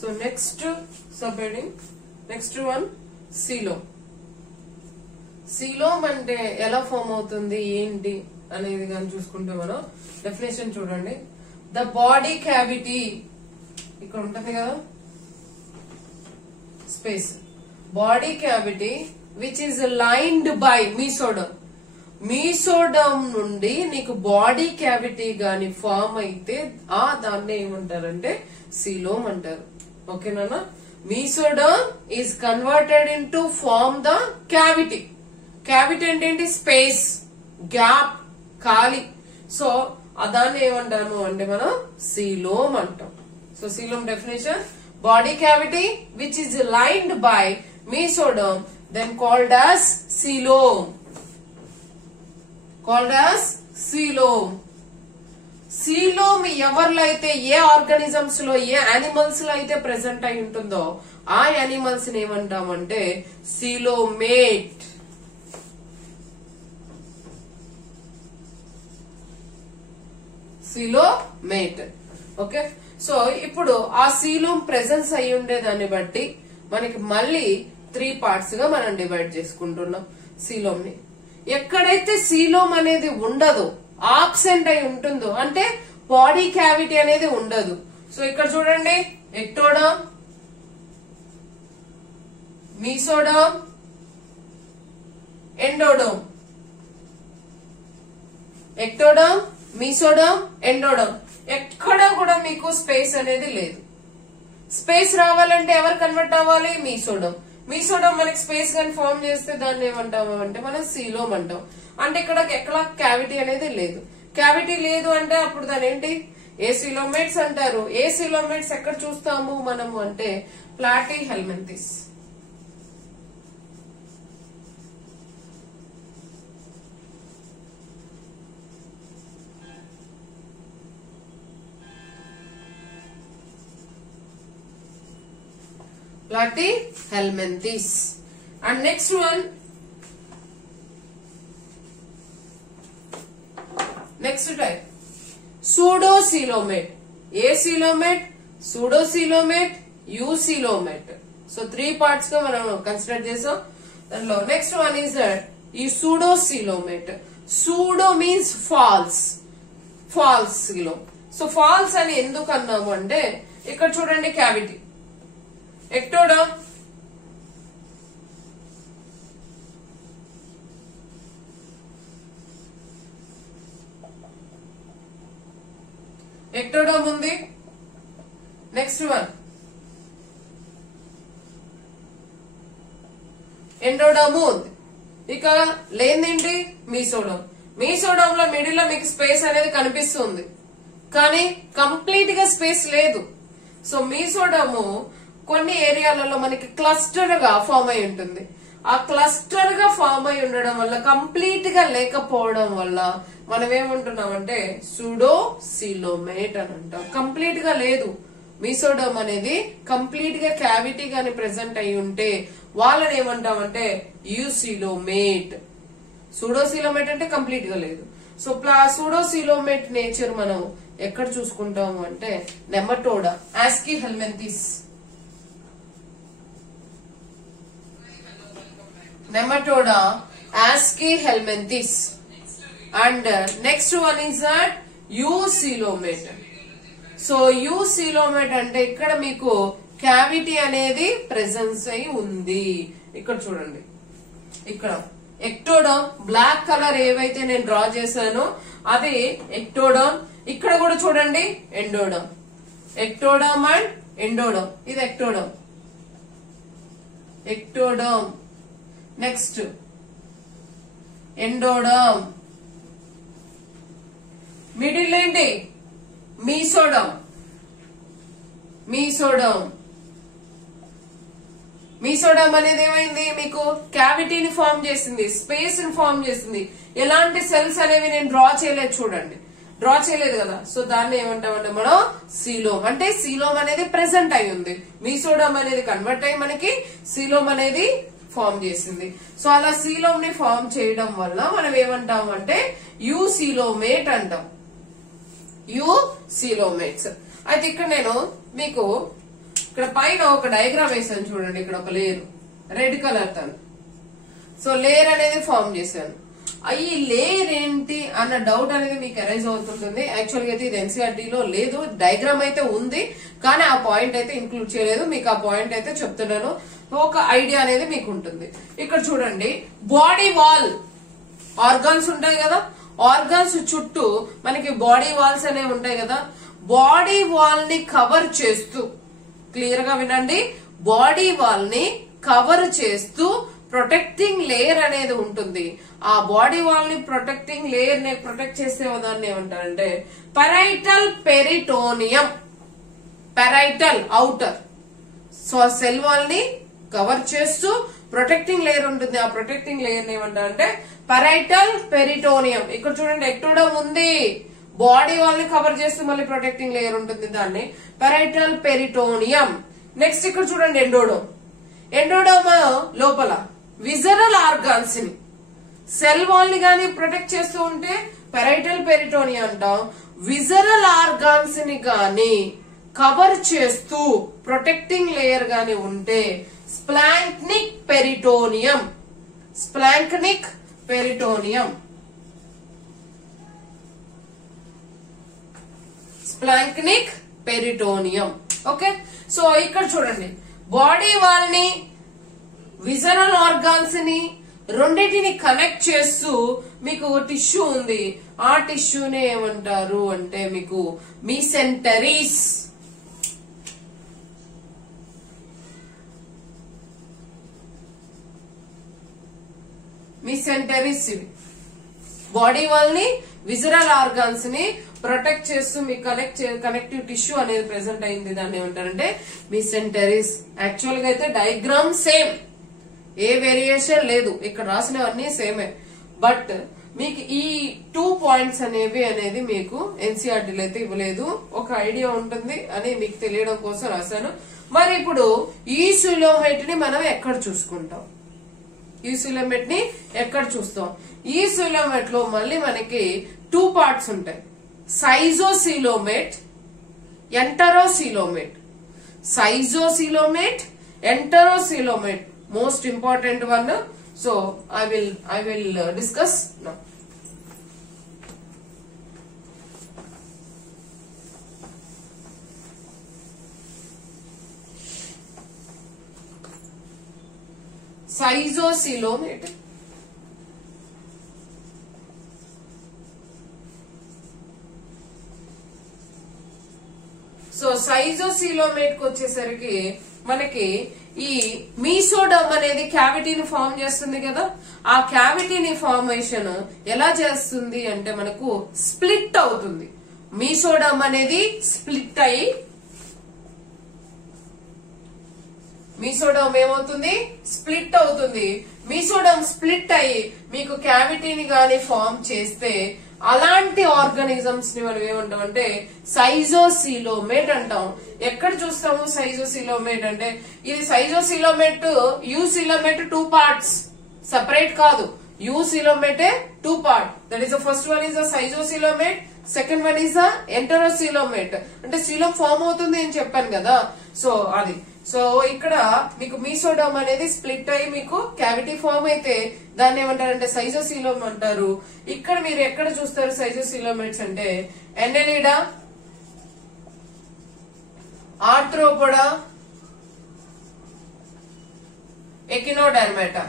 So next sub heading, next one coelom. Coelom అంటే ఎలా form అవుతుంది ఏంటి అనేది కానీ చూసుకుంటే మనం డెఫినేషన్ చూడండి. ద బాడీ క్యావిటీ, ఇక్కడ ఉంటుంది కదా space, body cavity which is lined by mesoderm. Mesoderm నుండి నీకు బాడీ క్యావిటీ గాని ఫామ్ అయితే దాన్ని ఏమంటారంటే సీలోమ్ అంటారు. ఓకేనా? Mesoderm is converted into form the cavity. Cavity అంటే ఏంటి? స్పేస్, గ్యాప్, ఖాళీ. సో దాన్ని ఏమంటాము అంటే మనం సీలోమ్ అంటాం. So coelom definition, body cavity which is lined by mesoderm then called as coelom. Called as coelom. coelom ఎవర్లో అయితే, ఏ ఆర్గానిజమ్స్ లో, ఏ యానిమల్స్ లో అయితే ప్రెసెంట్ అయి ఉంటుందో ఆ యానిమల్స్ ని ఏమంటామంటే coelomate. coelomate. ఓకే. సో ఇప్పుడు ఆ సీలోమ్ ప్రెసెన్స్ అయి ఉండేదాన్ని బట్టి మనకి మళ్ళీ 3 పార్ట్స్ గా మనం డివైడ్ చేసుకుంటున్నాం సీలోమ్ ని. ఎక్కడైతే సీలోమ్ అనేది ఉండదో, ఆబ్సెంట్ అయి ఉంటుందో, అంటే బాడీ క్యావిటీ అనేది ఉండదు. సో ఇక్కడ చూడండి, ectoderm, mesoderm, endoderm. Ectoderm, mesoderm, endoderm. ఎక్కడ కూడా మీకు స్పేస్ అనేది లేదు. స్పేస్ రావాలంటే ఎవరు కన్వర్ట్ అవ్వాలి? మీసోడమ్. మీసోడమ్ మనకి స్పేస్ గాని ఫామ్ చేస్తే దాన్ని ఏమంటాము అంటే మనం సీలోమ్ అంటాం. అంటే ఇక్కడ ఎక్కడ క్యావిటీ అనేది లేదు. క్యావిటీ లేదు అంటే అప్పుడు దాని ఏంటి? ఏసీలోమేట్స్ అంటారు. ఏసీలోమేట్స్ ఎక్కడ చూస్తాము మనము అంటే ప్లాటీహెల్మింథిస్. Platyhelminthes. And next one, next type, pseudocoelomate. Acoelomate, pseudocoelomate, eucoelomate. So 3 parts ga manam consider chesam. Danlo next one is that ఈ pseudocoelomate. Pseudo means false, false coelom. So false అని ఎందుకు అన్నాము అంటే ఇక్కడ చూడండి క్యావిటీ, ఎక్టోడమ్, ఎక్టోడమ్ ఉంది. Next one endoderm ఉంది. ఇక లేదేంటి? మీసోడమ్. మీసోడమ్ లో మిడిల్ లో మీకు స్పేస్ అనేది కనిపిస్తుంది, కానీ కంప్లీట్ గా స్పేస్ లేదు. సో మీసోడము కొన్ని ఏరియాలలో మనకి క్లస్టర్ గా ఫామ్ అయి ఉంటుంది. ఆ క్లస్టర్ గా ఫామ్ అయి ఉండడం వల్ల, కంప్లీట్ గా లేకపోవడం వల్ల మనం ఏమంటున్నామంటే సూడోసీలోమేట్ అని అంటాం. కంప్లీట్ గా లేదు మీసోడమ్ అనేది, కంప్లీట్ గా క్యావిటీ గాని ప్రెసెంట్ అయి ఉంటే వాళ్ళని ఏమంటామంటే యూసీలోమేట్. సూడోసీలోమేట్ అంటే కంప్లీట్ గా లేదు. సో సూడోసీలోమేట్ నేచర్ మనం ఎక్కడ చూసుకుంటాము అంటే నెమటోడా, ఆస్కీహెల్మింథిస్. Nematoda, Aschelminthis. And next one is that eucoelomate. So eucoelomate అంటే ఇక్కడ మీకు క్యావిటీ అనేది ప్రెసెన్స్ అయి ఉంది. ఇక్కడ చూడండి, ఇక్కడ ఎక్టోడమ్ బ్లాక్ కలర్ ఏవైతే నేను డ్రా చేశానో అది ఎక్టోడమ్. ఇక్కడ కూడా చూడండి ఎండోడమ్. Ectoderm and endoderm. ఇది ectoderm, ectoderm. Next endoderm. Middle ఏంటి? మీసోడమ్. మీసోడమ్. మీసోడమ్ అనేది ఏమైంది? మీకు క్యావిటీని ఫామ్ చేసింది, స్పేస్ ని ఫామ్ చేసింది. ఎలాంటి సెల్స్ అనేవి నేను డ్రా చేయలేదు, చూడండి, డ్రా చేయలేదు కదా. సో దాన్ని ఏమంటామంటే మనం సీలోమ్. అంటే సీలోమ్ అనేది ప్రెసెంట్ అయి ఉంది. మీసోడమ్ అనేది కన్వర్ట్ అయ్యి మనకి సీలోమ్ అనేది ఫామ్ చేసింది. సో అలా సీలోమ్ ని ఫామ్ చేయడం వల్ల మనం ఏమంటాం అంటే యూసీలోమేట్ అంటాం. యూసీలోమేట్స్. అయితే ఇక్కడ నేను మీకు ఇక్కడ పైన ఒక డయాగ్రామ్ వేసాను చూడండి, ఇక్కడ ఒక లేయర్ రెడ్ కలర్ తను. సో లేయర్ అనేది ఫామ్ చేశాను. ఈ లేయర్ ఏంటి అన్న డౌట్ అనేది మీకు అరైజ్ అవుతుంటుంది. యాక్చువల్ గా అయితే ఇది ఎన్సీఆర్టీ లో లేదు, డయాగ్రామ్ అయితే ఉంది కానీ ఆ పాయింట్ అయితే ఇంక్లూడ్ చేయలేదు. మీకు ఆ పాయింట్ అయితే చెప్తున్నాను, ఒక ఐడియా అనేది మీకు ఉంటుంది. ఇక్కడ చూడండి, బాడీ వాల్ ఆర్గాన్స్ ఉంటాయి కదా, ఆర్గాన్స్ చుట్టూ మనకి బాడీ వాల్స్ అనేవి ఉంటాయి కదా. బాడీ వాల్ ని కవర్ చేస్తూ, క్లియర్ గా వినండి, బాడీ వాల్ ని కవర్ చేస్తూ ప్రొటెక్టింగ్ లేయర్ అనేది ఉంటుంది. ఆ బాడీ వాల్ ని ప్రొటెక్టింగ్ లేయర్ ని ప్రొటెక్ట్ చేసే దాన్ని ఏమంటారంటే parietal peritoneum. Parietal outer. So cell wall ని కవర్ చేస్తూ ప్రొటెక్టింగ్ లేయర్ ఉంటుంది. ఆ ప్రొటెక్టింగ్ లేయర్ ని ఏమంటారంటే పెరైటల్ పెరిటోనియం. ఇక్కడ చూడండి, ఎక్టోడమ్ ఉంది, బాడీ వాల్ ని కవర్ చేస్తూ మళ్ళీ ప్రొటెక్టింగ్ లేయర్ ఉంటుంది, దాన్ని పెరైటల్ పెరిటోనియం. నెక్స్ట్ ఇక్కడ చూడండి, ఎండోడోమ్. ఎండోడోమ్ లోపల విజరల్ ఆర్గాన్స్ ని, సెల్ వాల్ ని గాని ప్రొటెక్ట్ చేస్తూ ఉంటే పెరైటల్ పెరిటోనియం అంటాం. విజరల్ ఆర్గాన్స్ ని గాని కవర్ చేస్తూ ప్రొటెక్టింగ్ లేయర్ గాని ఉంటే splanchnic peritoneum. Splanchnic peritoneum. Splanchnic peritoneum. Okay, so ఇక్కడ చూడండి, బాడీ వాల్ ని విజరల్ ఆర్గాన్స్ ని రెండింటిని కనెక్ట్ చేస్తూ మీకు టిష్యూ ఉంది. ఆ టిష్యూనే ఏమంటారు అంటే మీకు మీసెంటరీస్. మీసెంటరీస్ ఇవి బాడీ వాల్ ని విజరల్ ఆర్గాన్స్ ని ప్రొటెక్ట్ చేస్తూ మీకు కనెక్టివ్ టిష్యూ అనేది ప్రెసెంట్ అయింది, దాన్ని ఏమంటారంటే మీసెంటరీస్. యాక్చువల్ గా అయితే డయాగ్రామ్ సేమ్, ఏ వేరియేషన్ లేదు, ఇక్కడ రాసినవన్నీ సేమే. బట్ మీకు ఈ 2 పాయింట్స్ అనేది మీకు ఎన్సీఆర్టీలో అయితే ఇవ్వలేదు, ఒక ఐడియా ఉంటుంది అని మీకు తెలియడం కోసం రాశాను. మరి ఇప్పుడు ఈ సిలోమేట్ ని మనం ఎక్కడ చూసుకుంటాం? ఈ సిలోమేట్ ని ఎక్కడ చూస్తాం? ఈ సిలోమేట్ లో మళ్ళీ మనకి 2 పార్ట్స్ ఉంటాయి, schizocoelomate, enterocoelomate. Schizocoelomate, enterocoelomate, most important one. So I will discuss now. Seizosilomate. So schizocoelomate కి వచ్చేసరికి మనకి ఈ మీసోడమ్ అనేది క్యావిటీని ఫామ్ చేస్తుంది కదా. ఆ క్యావిటీని ఫార్మేషన్ ఎలా చేస్తుంది అంటే మనకు స్ప్లిట్ అవుతుంది. మీసోడమ్ అనేది స్ప్లిట్ అయ్యి, మీసోడమ్ ఏమవుతుంది? స్ప్లిట్ అవుతుంది. మీసోడమ్ స్ప్లిట్ అయ్యి మీకు క్యావిటీని గాని ఫామ్ చేస్తే అలాంటి ఆర్గానిజమ్స్ ని మనం ఏమంటాం అంటే సైజోసిలోమేట్ అంటాం. ఎక్కడ చూస్తాము సైజోసిలోమేట్ అంటే? ఇది సైజోసిలోమేట్, యూసిలోమేట్ 2 పార్ట్స్, సెపరేట్ కాదు. Eucoelomate 2 part. That is the first one is the schizocoelomate, second one is the enterocoelomate. అంటే సిలోమ్ ఫామ్ అవుతుంది అని చెప్పాను కదా, సో అది. సో ఇక్కడ మీకు మీసోడమ్ అనేది స్ప్లిట్ అయ్యి మీకు క్యావిటీ ఫామ్ అయితే దాన్ని ఏమంటారంటే సైజోసిలోమ్ అంటారు. ఇక్కడ మీరు ఎక్కడ చూస్తారు సైజోసిలోమేట్స్ అంటే? ఎన్నెలిడా, ఆర్థ్రోపోడా, ఎకినోడర్మాటా.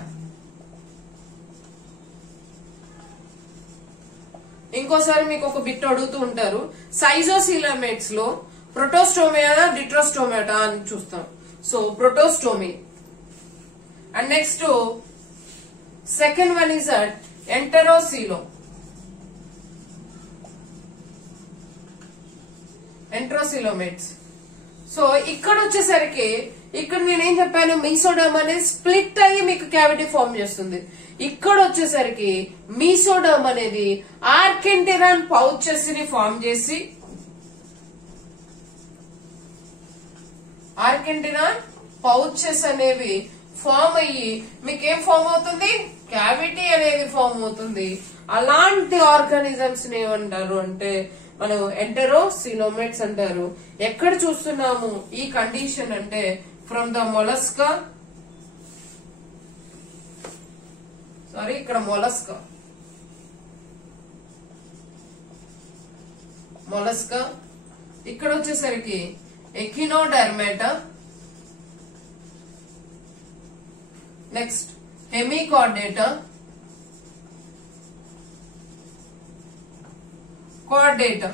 ఇంకోసారి మీకు ఒక బిట్ అడుగుతూ ఉంటారు, సైజోసిలోమేట్స్ లో ప్రోటోస్టోమియా, డిట్రోస్టోమాటా అని చూస్తాం. So protostome. And next second one is enterocoelom. Enterocoelomates. So ఇక్కడ వచ్చేసరికి ఇక్కడ నేనేం చెప్పాను, మీసోడమ్ అనేది స్ప్లిట్ అయ్యి మీకు క్యావిటీ ఫామ్ చేస్తుంది. ఇక్కడ వచ్చేసరికి మీసోడమ్ అనేది ఆర్కెంటెరాన్ పౌచెస్ ని ఫామ్ చేసి, ఆర్కెంటెరాన్ పౌచెస్ అనేవి ఫామ్ అయ్యి మీకేం ఫామ్ అవుతుంది? క్యావిటీ అనేది ఫామ్ అవుతుంది. అలాంటి ఆర్గానిజమ్స్ ని ఏమంటారు అంటే మనం ఎంటెరోసిలోమేట్స్ అంటారు. ఎక్కడ చూస్తున్నాము ఈ కండిషన్ అంటే ఫ్రమ్ ద మొలస్కా, సారీ ఇక్కడ మొలస్కా ఇక్కడ వచ్చేసరికి Echinodermata, next Hemichordata, Chordata,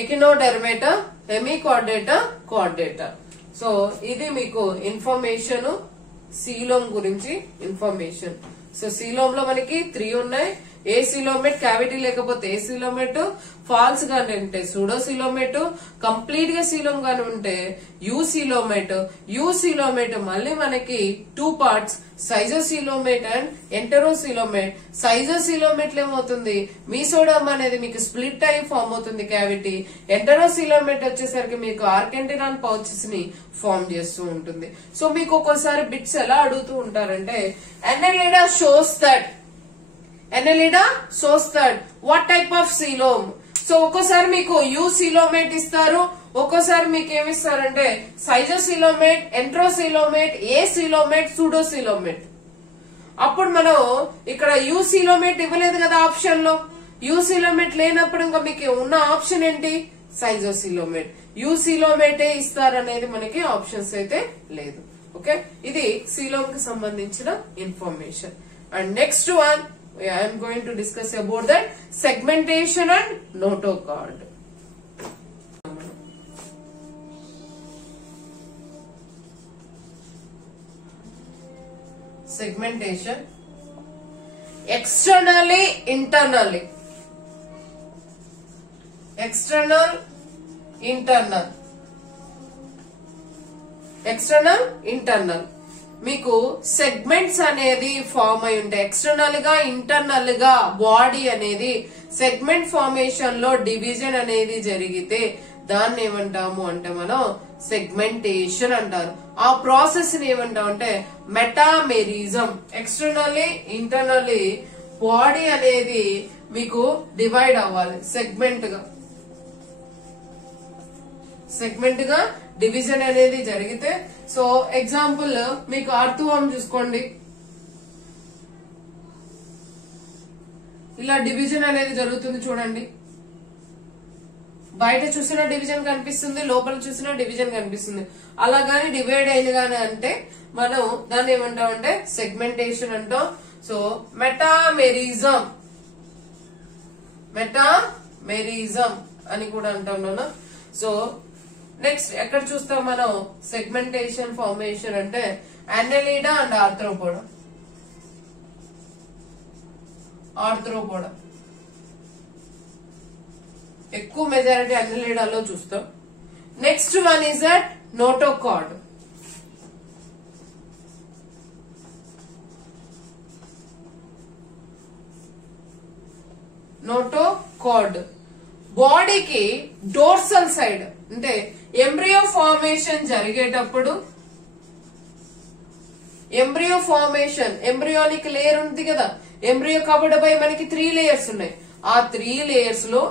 Echinodermata, Hemichordata, Chordata. So ఇది మీకు ఇన్ఫర్మేషన్ సీలోమ్ గురించి ఇన్ఫర్మేషన్. సో సీలోమ్ లో మనకి 3 ఉన్నాయి. ఏ సిలోమేట్, క్యావిటీ లేకపోతే ఏ సిలోమేట్, ఫాల్స్ గాని ఉంటే సూడోసిలోమేట్, కంప్లీట్ గా సీలోమ్ గాని ఉంటే యూసిలోమేట్. యూసిలోమేట్ మళ్ళీ మనకి 2 పార్ట్స్, సైజోసిలోమేట్ అండ్ ఎంటెరోసిలోమేట్. సైజోసిలోమేట్ లో ఏమవుతుంది, మీసోడర్మ్ అనేది మీకు స్ప్లిట్ అయి ఫామ్ అవుతుంది క్యావిటీ. ఎంటెరోసిలోమేట్ వచ్చేసరికి మీకు ఆర్కెంటినాన్ పౌచెస్ ని ఫామ్ చేస్తూ ఉంటుంది. సో మీకు ఒక్కోసారి బిట్స్ ఎలా అడుగుతూ ఉంటారంటే Annelida shows that what type of coelom. So ఒక్కోసారి మీకు యూసిలోమేట్ ఇస్తారు, ఒక్కోసారి మీకు ఏమిస్తారంటే సైజోసిలోమేట్, ఎంట్రోసిలోమేట్, ఏ సిలోమేట్, సూడోసిలోమేట్. అప్పుడు మనం ఇక్కడ యూసిలోమేట్ ఇవ్వలేదు కదా ఆప్షన్ లో. యూసిలోమేట్ లేనప్పుడు ఇంకా మీకు ఉన్న ఆప్షన్ ఏంటి, సైజోసిలోమేట్. యూసిలోమేటే ఇస్తారనేది మనకి ఆప్షన్స్ అయితే లేదు. ఓకే, ఇది సీలోమ్ కి సంబంధించిన information. And next one I am going to discuss about that segmentation and notochord. Segmentation, externally, internally. External, internal. External, internal. మీకు సెగ్మెంట్స్ అనేది ఫామ్ అయి ఉంటాయి. ఎక్స్టర్నల్ గా, ఇంటర్నల్ గా బాడీ అనేది సెగ్మెంట్ ఫార్మేషన్ లో డివిజన్ అనేది జరిగితే దాన్ని ఏమంటాము అంటే మనం సెగ్మెంటేషన్ అంటారు. ఆ ప్రాసెస్ ని ఏమంటాం అంటే మెటామెరిజం. ఎక్స్టర్నల్లీ, ఇంటర్నల్లీ బాడీ అనేది మీకు డివైడ్ అవ్వాలి సెగ్మెంట్ గా డివిజన్ అనేది జరిగితే. సో ఎగ్జాంపుల్ మీకు ఆర్థోవామ్ చూసుకోండి, ఇలా డివిజన్ అనేది జరుగుతుంది చూడండి. బయట చూసిన డివిజన్ కనిపిస్తుంది, లోపల చూసిన డివిజన్ కనిపిస్తుంది. అలా గానీ డివైడ్ అయింది గానీ అంటే మనం దాన్ని ఏమంటాం అంటే సెగ్మెంటేషన్ అంటాం. సో మెటామెరిజం అని కూడా అంటాం నాన్న. సో నెక్స్ట్ ఎక్కడ చూస్తాం మనం సెగ్మెంటేషన్ ఫార్మేషన్ అంటే Annelida అండ్ ఆర్థ్రోపోడా. ఎక్కువ మెజారిటీ Annelida చూస్తాం. Next one is that notochord. బాడీకి డోర్సల్ సైడ్ అంటే ఎంబ్రియో ఫార్మేషన్ జరిగేటప్పుడు, ఎంబ్రియోనిక్ లేయర్ ఉంది కదా, ఎంబ్రియో కవర్డ్ బై మనకి 3 లేయర్స్ ఉన్నాయి. ఆ 3 లేయర్స్ లో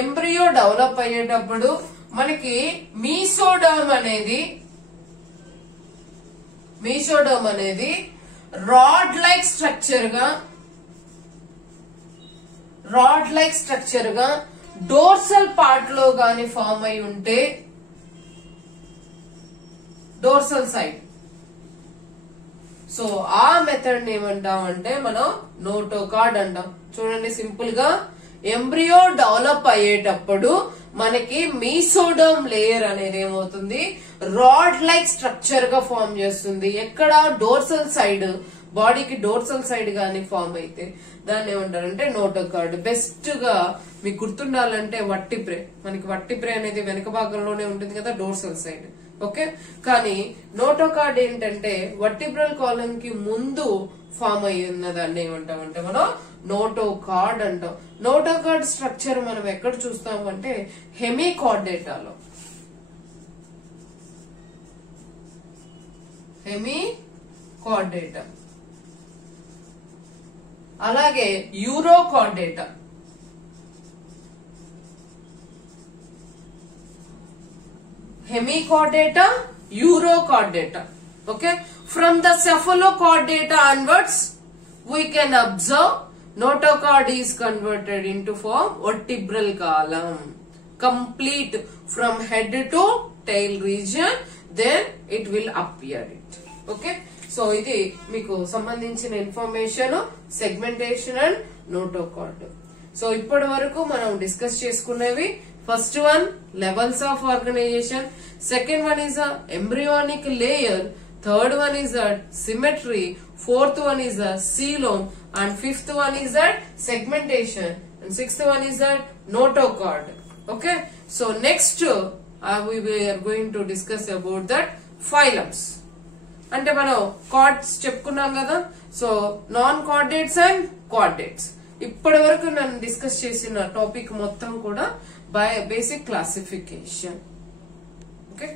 ఎంబ్రియో డెవలప్ అయ్యేటప్పుడు మనకి మీసోడర్మ్ అనేది రాడ్ లైక్ స్ట్రక్చర్ గా డోర్సల్ పార్ట్ లో గాని ఫామ్ అయి ఉంటే డోర్సల్ సైడ్. సో ఆ మెథడ్ ని ఏమంటాం అంటే మనం నోటోకార్డ్ అంటాం. చూడండి సింపుల్ గా ఎంబ్రియో డెవలప్ అయ్యేటప్పుడు మనకి మీసోడర్మ్ లేయర్ అనేది ఏమవుతుంది, రాడ్ లైక్ స్ట్రక్చర్ గా ఫామ్ చేస్తుంది. ఎక్కడ డోర్సల్ సైడ్, బాడీకి డోర్సల్ సైడ్ గాని ఫామ్ అయితే దాన్ని ఏమంటారంటే నోటోకార్డ్. బెస్ట్ గా మీకు గుర్తుండాలంటే వట్టిప్రే, మనకి వట్టిప్రే అనేది వెనక భాగంలోనే ఉంటుంది కదా డోర్సల్ సైడ్. ఓకే, కానీ నోటోకార్డ్ ఏంటంటే వర్టిబ్రల్ కాలమ్ కి ముందు ఫామ్ అయి ఉన్నదాన్ని ఏమంటామంటే మనం నోటోకార్డ్ అంటాం. నోటోకార్డ్ స్ట్రక్చర్ మనం ఎక్కడ చూస్తాం అంటే హెమికార్డేటాలో. అలాగే Urochordata, hemichordata, urochordata. Okay, from the cephalochordata onwards we can observe notochord is converted into form vertebral column, complete from head to tail region, then it will appear it. Okay, so ఇది మీకు సంబంధించిన information segmentation and notochord. So ఇప్పటి వరకు మనం discuss చేసుకునేవి, first one levels of organization, second one is a embryonic layer, third one is a symmetry, fourth one is a coelom, and fifth one is that segmentation, and sixth one is that notochord. Okay, so next we are going to discuss about that phylums. అంటే మనం cards చెప్పుకున్నాం కదా, so non chordates and chordates. ఇప్పటి వరకు నేను discuss చేసిన topic మొత్తం కూడా బేసిక్ క్లాసిఫికేషన్. ఓకే.